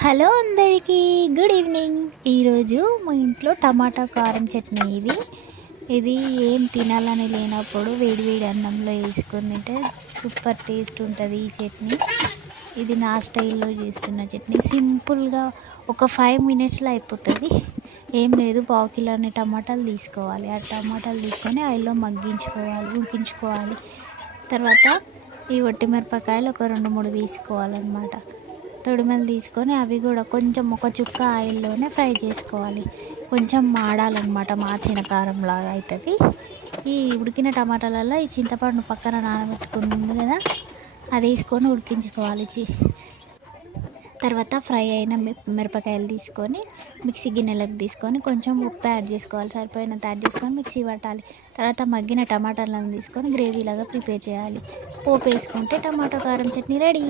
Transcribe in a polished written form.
Hello అందరికీ, good evening. ఈరోజు మా ఇంట్లో టమాటా కారం చట్నీ. ఇది ఏం తినాలని లేనప్పుడు వేడి వేడి అన్నంలో వేసుకొని తింటే సూపర్ టేస్ట్ ఉంటుంది ఈ చట్నీ. ఇది నా స్టైల్లో చేస్తున్న చట్నీ. సింపుల్గా ఒక 5 మినిట్స్లో అయిపోతుంది. ఏం లేదు, పావు కిలోని టమాటాలు తీసుకోవాలి. ఆ టమాటాలు తీసుకొని ఆయిల్లో ఉడికించుకోవాలి. తర్వాత ఈ మిరపకాయలు ఒక 2-3 తీసుకోవాలన్నమాట. తొడిమలు తీసుకొని అవి కూడా కొంచెం ఒక చుక్క ఆయిల్లోనే ఫ్రై చేసుకోవాలి. కొంచెం మాడాలన్నమాట, మార్చిన కారంలాగా అవుతుంది. ఈ ఉడికిన టమాటాలలో ఈ చింతపండు పక్కన నానబెట్టుకుంది కదా, అది వేసుకొని ఉడికించుకోవాలి. తర్వాత ఫ్రై అయిన మిరపకాయలు తీసుకొని మిక్సీ గిన్నెలకు తీసుకొని కొంచెం ఉప్పు యాడ్ చేసుకోవాలి. సరిపోయినంత యాడ్ చేసుకొని మిక్సీ పట్టాలి. తర్వాత మగ్గిన టమాటాలను తీసుకొని గ్రేవీలాగా ప్రిపేర్ చేయాలి. పోపు వేసుకుంటే టమాటో కారం చట్నీ రెడీ.